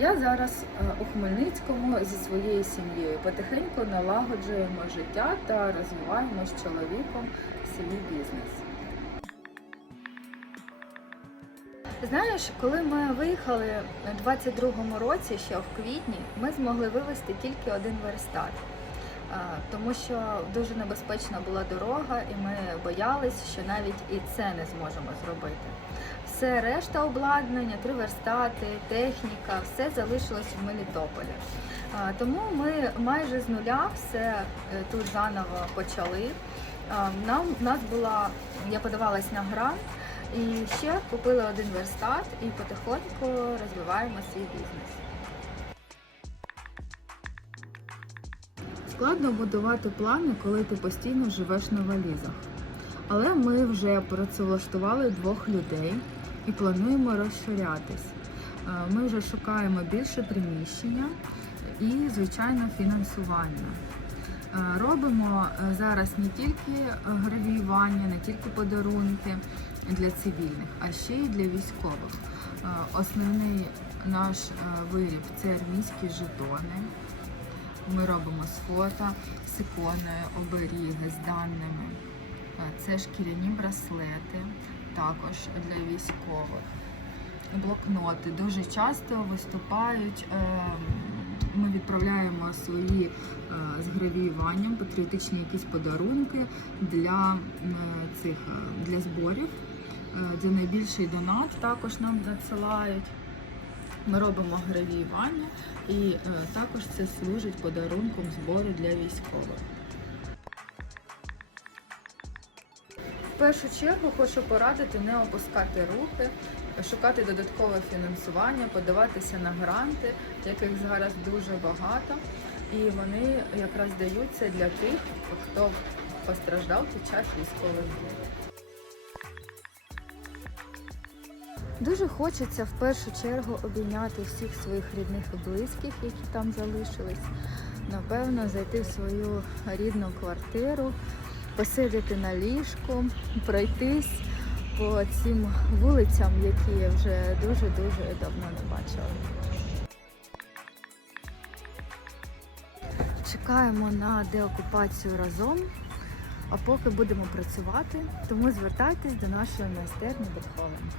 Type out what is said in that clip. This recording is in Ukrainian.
Я зараз е, у Хмельницькому зі своєю сім'єю потихеньку налагоджуємо життя та розвиваємо з чоловіком свій бізнес. Знаєш, коли ми виїхали у 22-му році, ще в квітні, ми змогли вивезти тільки один верстат. Тому що дуже небезпечна була дорога, і ми боялись, що навіть і це не зможемо зробити. Все решта обладнання, три верстати, техніка, все залишилось в Мелітополі. Тому ми майже з нуля все е, тут заново почали. Нам у нас була, я подавалась на грант, і ще купили один верстат і потихоньку розвиваємо свій бізнес. Складно будувати плани, коли ти постійно живеш на валізах. Але ми вже працевлаштували двох людей і плануємо розширятись. Е, Ми вже шукаємо більше приміщення і, звичайно, фінансування. Е, Робимо е, зараз не тільки гравіювання, не тільки подарунки для цивільних, а ще й для військових. Основний наш виріб це армійські жетони. Ми робимо з фото, з іконою, оберіги, з даними. Е, Це шкіряні браслети, також для військових. Блокноти дуже часто виступають. е, Ми відправляємо свої е, з гравіюванням, патріотичні якісь подарунки для цих для зборів. Де найбільший донат також нам надсилають. Ми робимо гравіювання і е, також це служить подарунком збору для військових. В першу чергу хочу порадити не опускати руки, шукати додаткове фінансування, подаватися на гранти, яких зараз дуже багато, і вони якраз даються для тих, хто постраждав під час військових дій. Дуже хочеться в першу чергу обійняти всіх своїх рідних і близьких, які там залишились. Напевно, зайти в свою рідну квартиру, посидіти на ліжку, пройтись по цим вулицям, які я вже дуже-дуже давно не бачила. Чекаємо на деокупацію разом, а поки будемо працювати, тому звертайтесь до нашої майстерні Бетховен.